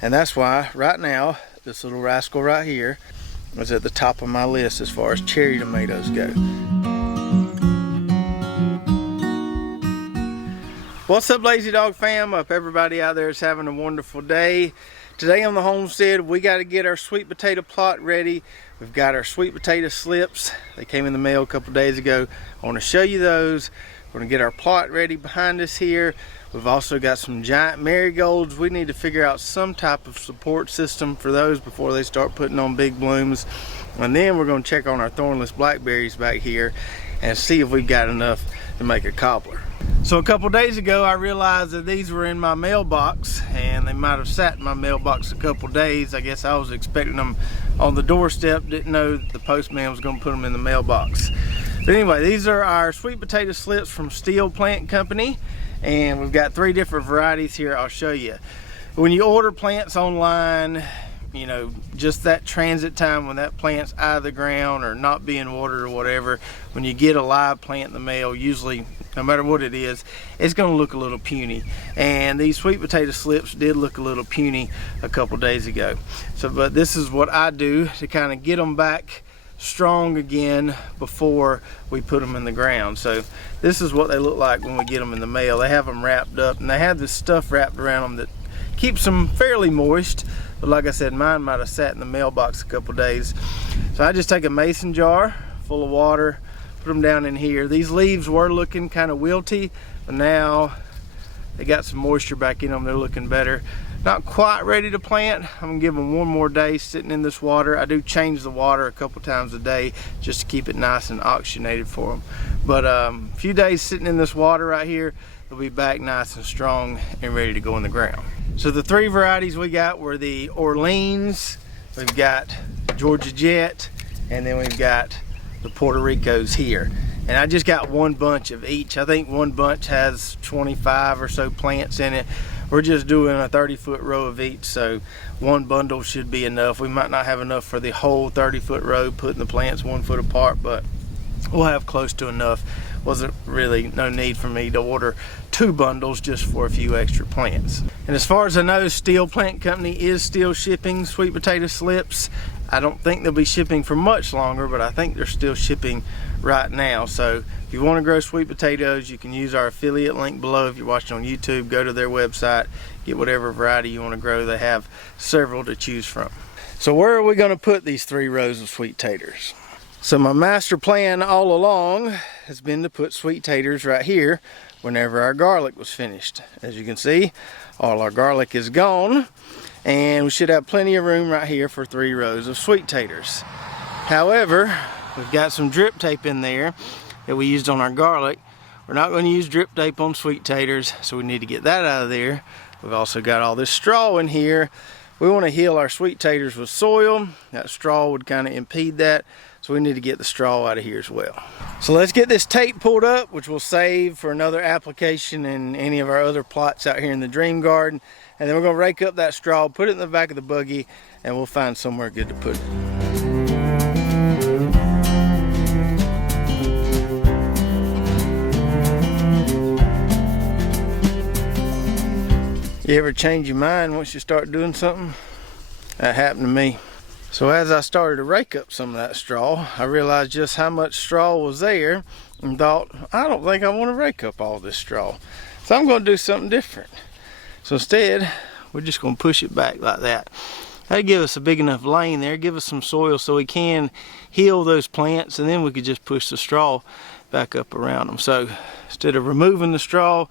And that's why right now this little rascal right here is at the top of my list as far as cherry tomatoes go. What's up, Lazy Dog fam? Hope everybody out there is having a wonderful day. Today on the homestead, we got to get our sweet potato plot ready. We've got our sweet potato slips. They came in the mail a couple days ago. I want to show you those. We're going to get our plot ready behind us here. We've also got some giant marigolds. We need to figure out some type of support system for those before they start putting on big blooms. And then we're going to check on our thornless blackberries back here and see if we've got enough to make a cobbler. So a couple days ago I realized that these were in my mailbox, and they might have sat in my mailbox a couple days. I guess I was expecting them on the doorstep, didn't know that the postman was going to put them in the mailbox. But anyway, these are our sweet potato slips from Steel Plant Company, and we've got 3 different varieties here. I'll show you. When you order plants online, you know, just that transit time when that plant's out of the ground or not being watered or whatever, when you get a live plant in the mail, usually no matter what it is, it's going to look a little puny. And these sweet potato slips did look a little puny a couple days ago. So, but this is what I do to kind of get them back strong again before we put them in the ground. So this is what they look like when we get them in the mail. They have them wrapped up, and they have this stuff wrapped around them that keeps them fairly moist. But like I said, mine might have sat in the mailbox a couple days. So I just take a mason jar full of water, put them down in here. These leaves were looking kind of wilty, but now they got some moisture back in them. They're looking better. Not quite ready to plant. I'm gonna give them one more day sitting in this water. I do change the water a couple times a day just to keep it nice and oxygenated for them. But a few days sitting in this water right here, they'll be back nice and strong and ready to go in the ground. So the 3 varieties we got were the Orleans, we've got Georgia Jet, and then we've got the Puerto Ricos here. And I just got one bunch of each. I think one bunch has 25 or so plants in it. We're just doing a 30-foot row of each, so one bundle should be enough. We might not have enough for the whole 30-foot row, putting the plants 1 foot apart, but we'll have close to enough. Wasn't really no need for me to order 2 bundles just for a few extra plants. And as far as I know, Steel Plant Company is still shipping sweet potato slips. I don't think they'll be shipping for much longer, but I think they're still shipping right now. So if you want to grow sweet potatoes, you can use our affiliate link below. If you're watching on YouTube, go to their website, get whatever variety you want to grow. They have several to choose from. So where are we going to put these 3 rows of sweet taters? So my master plan all along has been to put sweet taters right here whenever our garlic was finished. As you can see, all our garlic is gone, and we should have plenty of room right here for 3 rows of sweet taters. However, we've got some drip tape in there that we used on our garlic. We're not going to use drip tape on sweet taters, so we need to get that out of there. We've also got all this straw in here. We want to heal our sweet taters with soil. That straw would kind of impede that, so we need to get the straw out of here as well. So let's get this tape pulled up, which we'll save for another application in any of our other plots out here in the dream garden. And then we're going to rake up that straw, put it in the back of the buggy, and we'll find somewhere good to put it. You ever change your mind once you start doing something? That happened to me. So as I started to rake up some of that straw, I realized just how much straw was there and thought, I don't think I want to rake up all this straw. So I'm going to do something different. So instead, we're just going to push it back like that. That'll give us a big enough lane there, give us some soil so we can heal those plants, and then we could just push the straw back up around them. So instead of removing the straw,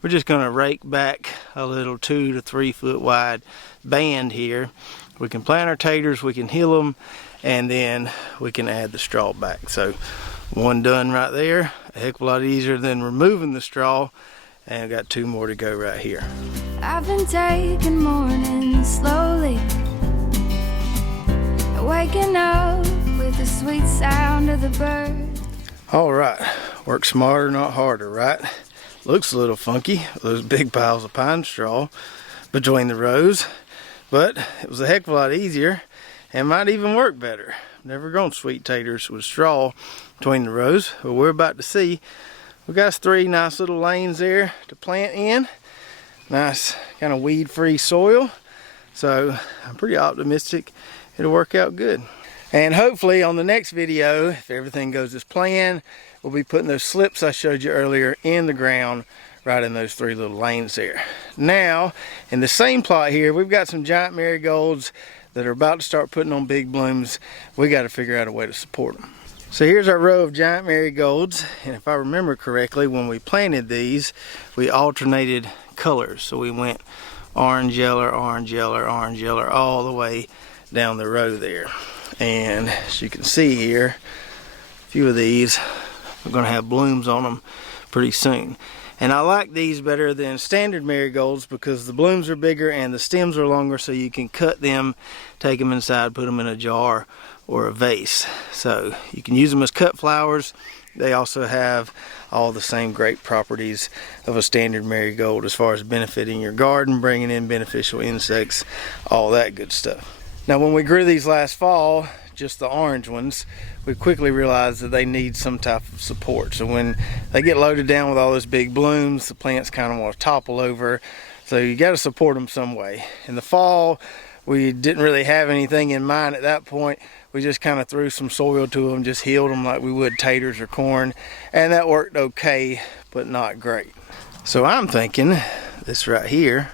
we're just going to rake back a little 2 to 3 foot wide band here. We can plant our taters, we can heal them, and then we can add the straw back. So one done right there, a heck of a lot easier than removing the straw, and I've got 2 more to go right here. I've been taking mornings slowly, waking up with the sweet sound of the birds. All right, work smarter, not harder, right? Looks a little funky, those big piles of pine straw between the rows, but it was a heck of a lot easier and might even work better. Never grown sweet taters with straw between the rows, but we're about to see. We got 3 nice little lanes there to plant in. Nice kind of weed-free soil. So I'm pretty optimistic it'll work out good. And hopefully on the next video, if everything goes as planned, we'll be putting those slips I showed you earlier in the ground right in those 3 little lanes there. Now, in the same plot here, we've got some giant marigolds that are about to start putting on big blooms. We got to figure out a way to support them. So here's our row of giant marigolds, and if I remember correctly, when we planted these, we alternated colors. So we went orange, yellow, orange, yellow, orange, yellow, all the way down the row there. And as you can see here, a few of these are going to have blooms on them pretty soon. And I like these better than standard marigolds because the blooms are bigger and the stems are longer, so you can cut them, take them inside, put them in a jar or a vase. So you can use them as cut flowers. They also have all the same great properties of a standard marigold as far as benefiting your garden, bringing in beneficial insects, all that good stuff. Now when we grew these last fall, just the orange ones, we quickly realized that they need some type of support. So when they get loaded down with all those big blooms, the plants kind of want to topple over. So you got to support them some way. In the fall, we didn't really have anything in mind at that point. We just kind of threw some soil to them, just healed them like we would taters or corn, and that worked okay, but not great. So I'm thinking this right here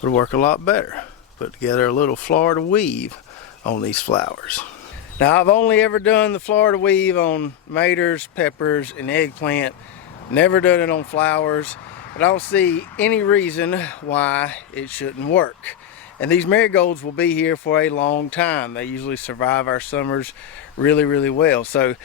would work a lot better. Put together a little Florida weave on these flowers. Now I've only ever done the Florida weave on tomatoes, peppers, and eggplant. Never done it on flowers, but I don't see any reason why it shouldn't work. And these marigolds will be here for a long time. They usually survive our summers really, really well. So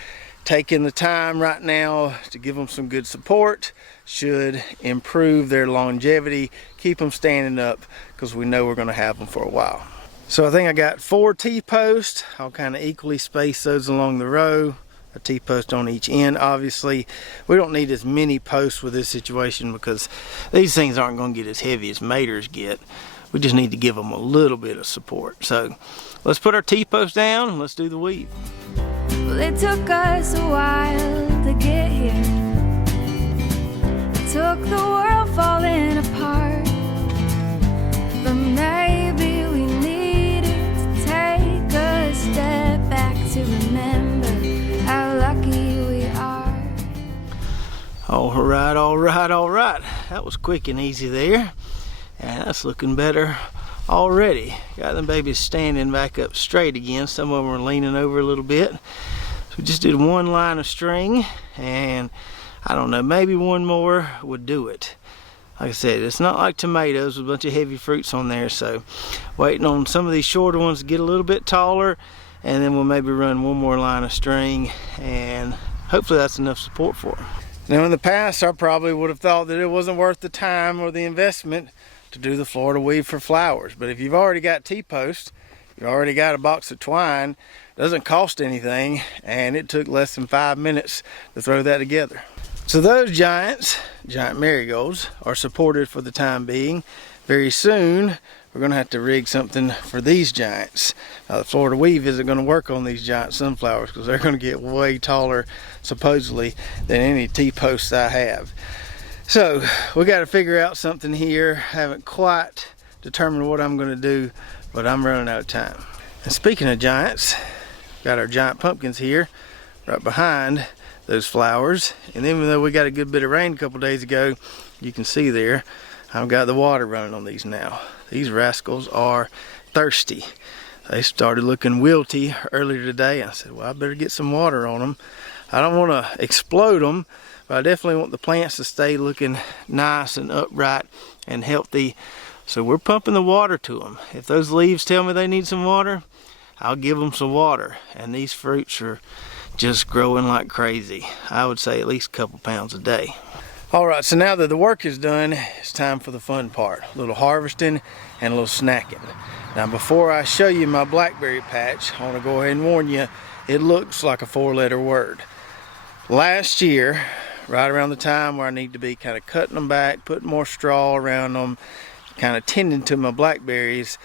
taking the time right now to give them some good support should improve their longevity, keep them standing up, because we know we're going to have them for a while. So I think I got 4 T-posts. I'll kind of equally space those along the row. A T-post on each end. Obviously, we don't need as many posts with this situation because these things aren't going to get as heavy as maters get. We just need to give them a little bit of support. So let's put our T-post down and let's do the weave. Well, it took us a while to get here. It took the world falling apart. But maybe we needed to take a step back to remember how lucky we are. All right, all right, all right. That was quick and easy there. And that's looking better already. Got them babies standing back up straight again. Some of them are leaning over a little bit. So we just did 1 line of string, and I don't know, maybe 1 more would do it. Like I said, it's not like tomatoes with a bunch of heavy fruits on there, so waiting on some of these shorter ones to get a little bit taller, and then we'll maybe run 1 more line of string, and hopefully that's enough support for them. Now in the past, I probably would have thought that it wasn't worth the time or the investment to do the Florida weave for flowers. But if you've already got T-posts, you've already got a box of twine, it doesn't cost anything, and it took less than 5 minutes to throw that together. So those giant marigolds are supported for the time being. Very soon, we're gonna have to rig something for these giants. Now the Florida weave isn't gonna work on these giant sunflowers because they're gonna get way taller, supposedly, than any T-posts I have. So we got to figure out something here. Haven't quite determined what I'm going to do, but I'm running out of time. And speaking of giants, got our giant pumpkins here right behind those flowers. And even though we got a good bit of rain a couple days ago, you can see there I've got the water running on these now. These rascals are thirsty. They started looking wilty earlier today. I said, well, I better get some water on them. I don't want to explode them, but I definitely want the plants to stay looking nice and upright and healthy. So we're pumping the water to them. If those leaves tell me they need some water, I'll give them some water. And these fruits are just growing like crazy. I would say at least a couple pounds a day. All right, so now that the work is done, it's time for the fun part. A little harvesting and a little snacking. Now before I show you my blackberry patch, I want to go ahead and warn you, it looks like a 4-letter word. Last year, right around the time where I need to be kind of cutting them back, putting more straw around them, kind of tending to my blackberries,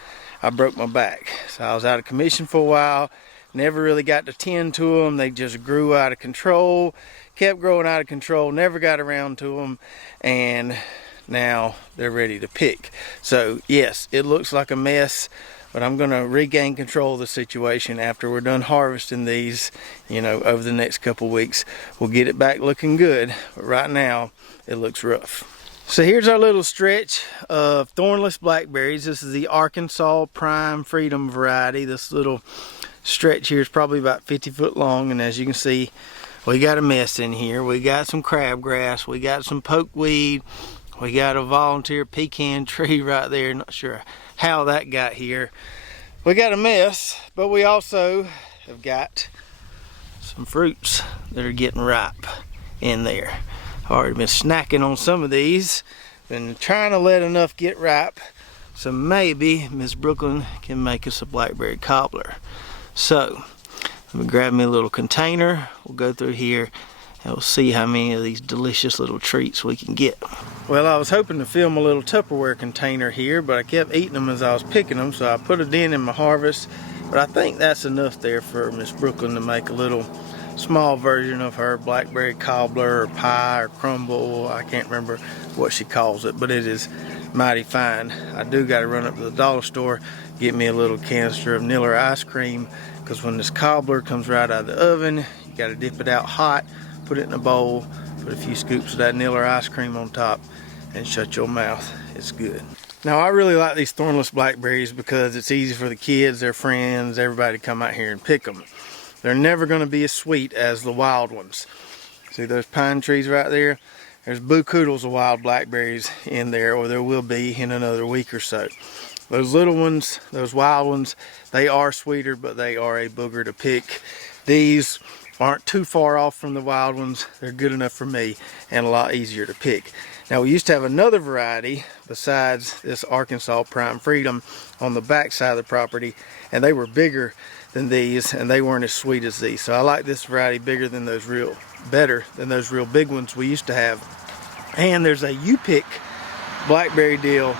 I broke my back. So I was out of commission for a while, never really got to tend to them. They just grew out of control, kept growing out of control, never got around to them, and now they're ready to pick. So yes, it looks like a mess, but I'm gonna regain control of the situation after we're done harvesting these, you know, over the next couple weeks. We'll get it back looking good, but right now it looks rough. So here's our little stretch of thornless blackberries. This is the Arkansas Prime Freedom variety. This little stretch here is probably about 50 foot long, and as you can see, we got a mess in here. We got some crabgrass, we got some pokeweed, we got a volunteer pecan tree right there. Not sure how that got here. We got a mess, but we also have got some fruits that are getting ripe in there. I've already been snacking on some of these. Been trying to let enough get ripe so maybe Miss Brooklyn can make us a blackberry cobbler. So let me grab me a little container. We'll go through here and we'll see how many of these delicious little treats we can get. Well, I was hoping to film a little Tupperware container here, but I kept eating them as I was picking them, so I put it in my harvest. But I think that's enough there for Miss Brooklyn to make a little small version of her blackberry cobbler or pie or crumble. I can't remember what she calls it, but it is mighty fine. I do got to run up to the dollar store, get me a little canister of Niller ice cream, because when this cobbler comes right out of the oven, you got to dip it out hot, put it in a bowl, put a few scoops of that Niller ice cream on top, and shut your mouth. It's good. Now, I really like these thornless blackberries because it's easy for the kids, their friends, everybody to come out here and pick them. They're never going to be as sweet as the wild ones. See those pine trees right there? There's buku-doodles of wild blackberries in there, or there will be in another week or so. Those little ones, those wild ones, they are sweeter, but they are a booger to pick. These aren't too far off from the wild ones. They're good enough for me and a lot easier to pick. Now, we used to have another variety besides this Arkansas Prime Freedom on the back side of the property, and they were bigger than these, and they weren't as sweet as these. So I like this variety better than those real big ones we used to have. And there's a U-pick blackberry deal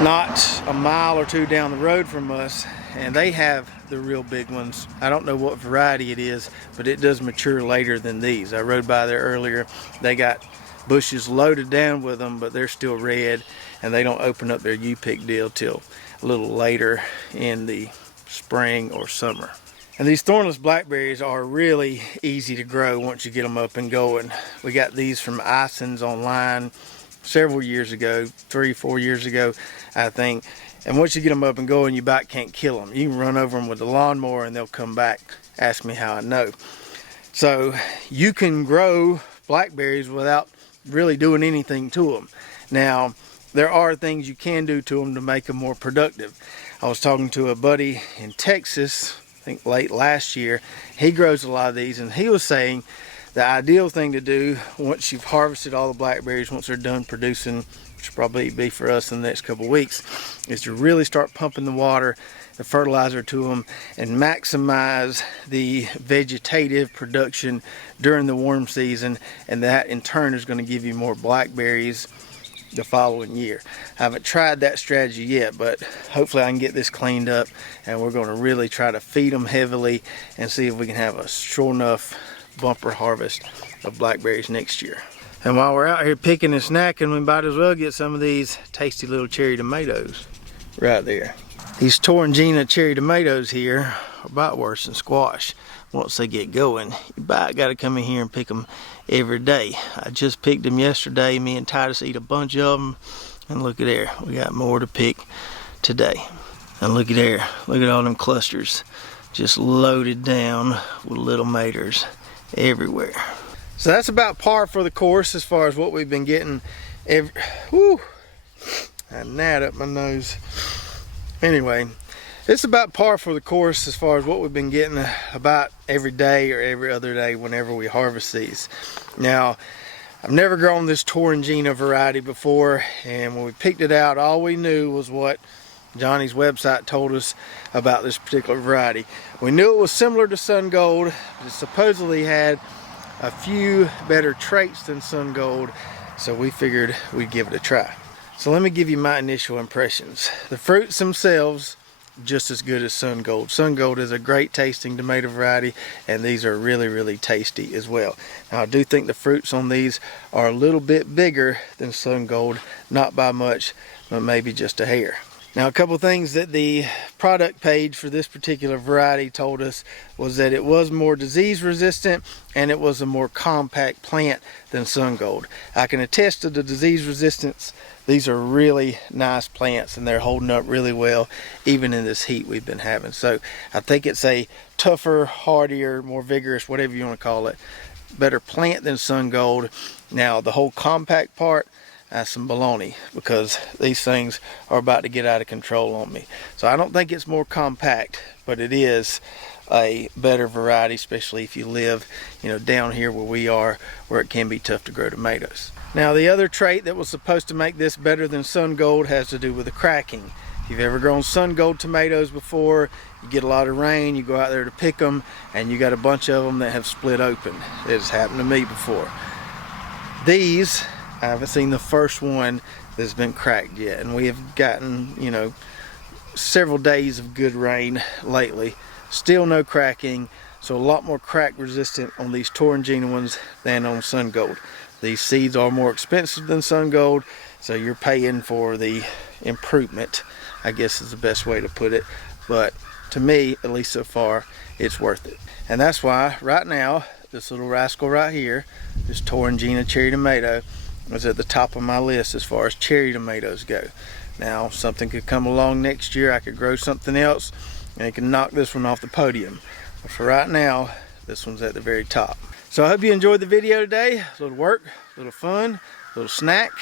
not a mile or two down the road from us, and they have the real big ones. I don't know what variety it is, but it does mature later than these. I rode by there earlier. They got bushes loaded down with them, but they're still red, and they don't open up their U-pick deal till a little later in the spring or summer. And these thornless blackberries are really easy to grow once you get them up and going. We got these from Ison's online several years ago, 3-4 years ago, I think. And once you get them up and going, you about can't kill them. You can run over them with the lawnmower and they'll come back. Ask me how I know. So you can grow blackberries without really doing anything to them. Now, there are things you can do to them to make them more productive. I was talking to a buddy in Texas, I think late last year. He grows a lot of these, and he was saying the ideal thing to do once you've harvested all the blackberries, once they're done producing, which will probably be for us in the next couple of weeks, is to really start pumping the water, the fertilizer to them, and maximize the vegetative production during the warm season, and that in turn is going to give you more blackberries the following year. I haven't tried that strategy yet, but hopefully I can get this cleaned up, and we're going to really try to feed them heavily and see if we can have a sure enough bumper harvest of blackberries next year. And while we're out here picking and snacking, we might as well get some of these tasty little cherry tomatoes right there. These Toronjina cherry tomatoes here are about worse than squash. Once they get going, you about got to come in here and pick them every day. I just picked them yesterday. Me and Titus eat a bunch of them, and look at there, we got more to pick today. And look at there, look at all them clusters just loaded down with little maters everywhere. So that's about par for the course as far as what we've been getting I gnat up my nose. Anyway, it's about par for the course as far as what we've been getting about every day or every other day whenever we harvest these. Now, I've never grown this Toronjina variety before, and when we picked it out, all we knew was what Johnny's website told us about this particular variety. We knew it was similar to Sun Gold, but it supposedly had a few better traits than Sun Gold, so we figured we'd give it a try. So let me give you my initial impressions. The fruits themselves just as good as Sun Gold. Sun Gold is a great tasting tomato variety, and these are really, really tasty as well. Now, I do think the fruits on these are a little bit bigger than Sun Gold, not by much, but maybe just a hair. Now, a couple things that the product page for this particular variety told us was that it was more disease resistant and it was a more compact plant than Sun Gold. I can attest to the disease resistance. These are really nice plants and they're holding up really well even in this heat we've been having. So I think it's a tougher, hardier, more vigorous, whatever you want to call it, better plant than Sun Gold. Now, the whole compact part, that's some baloney, because these things are about to get out of control on me. So I don't think it's more compact, but it is a better variety, especially if you live, down here where we are, where it can be tough to grow tomatoes. Now, the other trait that was supposed to make this better than Sun Gold has to do with the cracking. If you've ever grown Sun Gold tomatoes before, you get a lot of rain, you go out there to pick them, and you got a bunch of them that have split open. It has happened to me before. These, I haven't seen the first one that's been cracked yet, and we have gotten, several days of good rain lately. Still no cracking, so a lot more crack resistant on these Toronjina ones than on Sun Gold. These seeds are more expensive than Sun Gold, so you're paying for the improvement, I guess is the best way to put it. But to me, at least so far, it's worth it. And that's why right now, this little rascal right here, this Toronjina cherry tomato, is at the top of my list as far as cherry tomatoes go. Now, something could come along next year, I could grow something else, and it can knock this one off the podium. But for right now, this one's at the very top. So I hope you enjoyed the video today. A little work, a little fun, a little snack.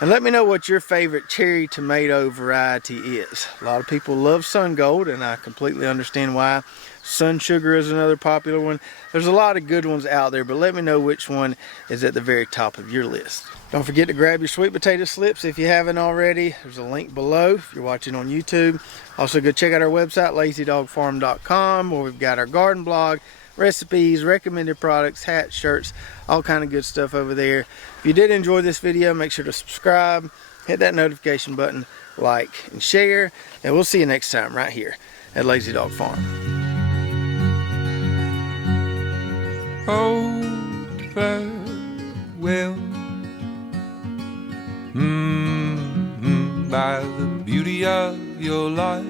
And let me know what your favorite cherry tomato variety is. A lot of people love Sun Gold, and I completely understand why. Sun Sugar is another popular one. There's a lot of good ones out there, but let me know which one is at the very top of your list. Don't forget to grab your sweet potato slips if you haven't already. There's a link below if you're watching on YouTube. Also, go check out our website, lazydogfarm.com, where we've got our garden blog, recipes, recommended products, hats, shirts, all kind of good stuff over there. If you did enjoy this video, make sure to subscribe, hit that notification button, like, and share, and we'll see you next time right here at Lazy Dog Farm. Oh, farewell. By the beauty of your life,